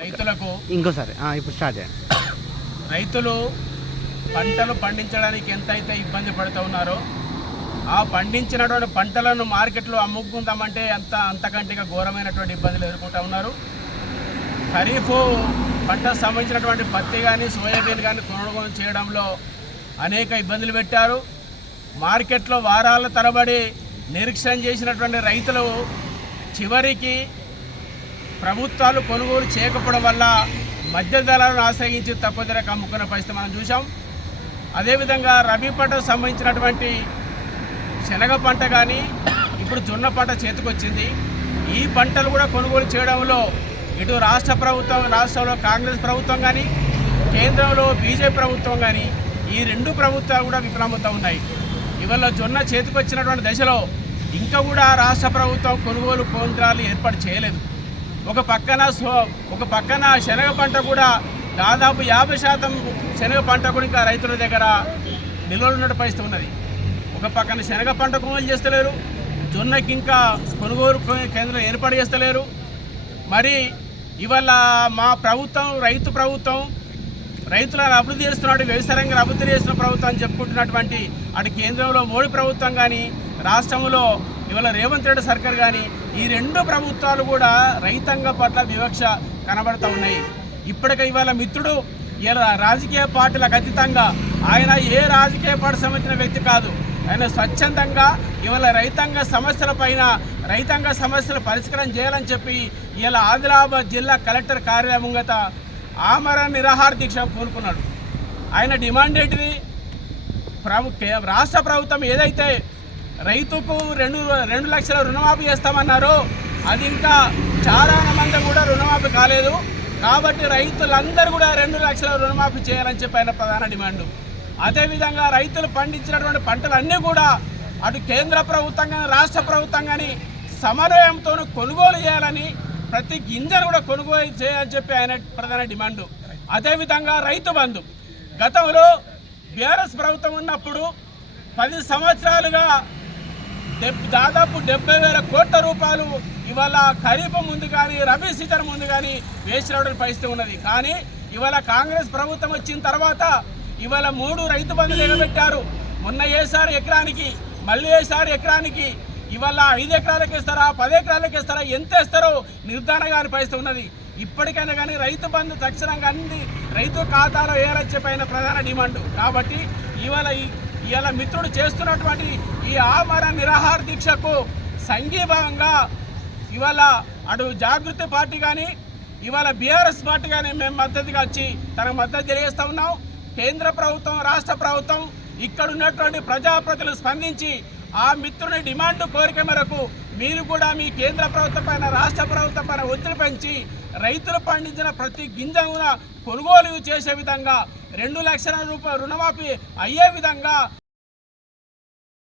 రైతులకు ఇంకోసారి ఇప్పుడు స్టార్ట్ చేయండి. రైతులు పంటలు పండించడానికి ఎంతైతే ఇబ్బంది పడుతూ ఉన్నారో ఆ పండించినటువంటి పంటలను మార్కెట్లో అమ్ముకుందామంటే అంతకంటే ఘోరమైనటువంటి ఇబ్బందులు ఎదుర్కొంటూ ఉన్నారు. ఖరీఫ్ పంటకు సంబంధించినటువంటి పత్తి కానీ సోయాబీన్ కానీ కొనుగోలు చేయడంలో అనేక ఇబ్బందులు పెట్టారు. మార్కెట్లో వారాల తరబడి నిరీక్షణ చేసినటువంటి రైతులు చివరికి ప్రభుత్వాలు కొనుగోలు చేయకపోవడం వల్ల మధ్య ధరలను ఆశ్రయించి తక్కువ ధరకు అమ్ముకున్న పరిస్థితి మనం చూసాం. అదేవిధంగా రబీ పంటకు సంబంధించినటువంటి శనగ పంట కానీ ఇప్పుడు జొన్న పంట చేతికొచ్చింది. ఈ పంటలు కూడా కొనుగోలు చేయడంలో ఇటు రాష్ట్రంలో కాంగ్రెస్ ప్రభుత్వం కానీ కేంద్రంలో బీజేపీ ప్రభుత్వం కానీ ఈ రెండు ప్రభుత్వాలు కూడా విఫలమవుతూ ఉన్నాయి. ఇవాళ జొన్న చేతికొచ్చినటువంటి దశలో ఇంకా కూడా రాష్ట్ర ప్రభుత్వం కొనుగోలు కేంద్రాలు ఏర్పాటు చేయలేదు. ఒక పక్కన శనగ పంట కూడా దాదాపు 50% శనగ పంట కూడా ఇంకా రైతుల దగ్గర నిల్వలు ఉన్న పరిస్థితి ఉన్నది. ఒక పక్కన శనగ పంట కొనుగోలు చేస్తలేరు, జొన్నకి ఇంకా కొనుగోలు కేంద్రం ఏర్పాటు చేస్తలేరు. మరి ఇవాళ మా ప్రభుత్వం రైతులను అభివృద్ధి చేస్తున్నాడు, వ్యవసాయ రంగాన్ని అభివృద్ధి చేస్తున్న ప్రభుత్వం అని చెప్పుకుంటున్నటువంటి అటు కేంద్రంలో మోడీ ప్రభుత్వం కానీ రాష్ట్రంలో ఇవాళ రేవంత్ రెడ్డి సర్కార్ కానీ ఈ రెండు ప్రభుత్వాలు కూడా రైతాంగ పట్ల వివక్ష కనబడుతూ ఉన్నాయి. ఇప్పటికే ఇవాళ మిత్రుడు ఇలా రాజకీయ పార్టీలకు అతీతంగా ఆయన ఏ రాజకీయ పార్టీ సంబంధించిన వ్యక్తి కాదు. ఆయన స్వచ్ఛందంగా ఇవాళ రైతాంగ సమస్యల పరిష్కారం చేయాలని చెప్పి ఇలా ఆదిలాబాద్ జిల్లా కలెక్టర్ కార్యాలయం ముంగత ఆమరణ నిరాహార దీక్ష పూనుకున్నాడు. ఆయన డిమాండ్ ఏంటిది? రాష్ట్ర ప్రభుత్వం ఏదైతే రైతుకు 2 లక్షల రుణమాఫీ చేస్తామన్నారో అది ఇంకా చాలా మంది కూడా రుణమాఫీ కాలేదు. కాబట్టి రైతులందరూ కూడా 2 లక్షల రుణమాఫీ చేయాలని చెప్పి ఆయన ప్రధాన డిమాండ్. అదేవిధంగా రైతులు పండించినటువంటి పంటలన్నీ కూడా అటు కేంద్ర ప్రభుత్వం కానీ రాష్ట్ర ప్రభుత్వం కానీ సమన్వయంతో కొనుగోలు చేయాలని, ప్రతి గింజను కూడా కొనుగోలు చేయాలని చెప్పి ఆయన ప్రధాన డిమాండ్. అదేవిధంగా రైతు బంధు గతంలో బీఆర్ఎస్ ప్రభుత్వం ఉన్నప్పుడు 10 సంవత్సరాలుగా దాదాపు 70,000 కోట్ల రూపాయలు ఇవాళ ఖరీఫ్ ముందు కానీ రబీ సీజన్ ముందు కానీ వేసినటువంటి పరిస్థితి ఉన్నది. కానీ ఇవాళ కాంగ్రెస్ ప్రభుత్వం వచ్చిన తర్వాత ఇవాళ 3 రైతు బంధులు ఎగబెట్టారు. మొన్న వేసారు ఎకరానికి, మళ్ళీ వేసారు ఎకరానికి. ఇవాళ 5 ఎకరాలకు ఇస్తారా, 10 ఎకరాలకు ఇస్తారా, ఎంత ఇస్తారో నిర్ధారణ కాని పరిస్థితి ఉన్నది. ఇప్పటికైనా కానీ రైతు బంధు తక్షణంగా అన్ని రైతు ఖాతాలో వేయాలని చెప్పి ఆయన ప్రధాన డిమాండ్. కాబట్టి ఇవాళ మిత్రుడు చేస్తున్నటువంటి ఈ ఆమరణ నిరాహార దీక్షకు సంఘీభావంగా ఇవాళ అటు జాగృతి పార్టీ కానీ ఇవాళ బీఆర్ఎస్ పార్టీ కానీ మేము మద్దతుగా వచ్చి తనకు మద్దతు తెలియజేస్తూ ఉన్నాం. కేంద్ర ప్రభుత్వం రాష్ట్ర ప్రభుత్వం ఇక్కడ ఉన్నటువంటి ప్రజాప్రతినిధులు స్పందించి ఆ మిత్రుని డిమాండ్ కోరిక మేరకు మీరు కూడా మీ కేంద్ర ప్రభుత్వం పైన రాష్ట్ర ప్రభుత్వం పైన ఒత్తిడి పెంచి రైతులు పండించిన ప్రతి గింజ కొనుగోలు చేసే విధంగా 2 లక్షల రూపాయల రుణమాఫీ అయ్యే విధంగా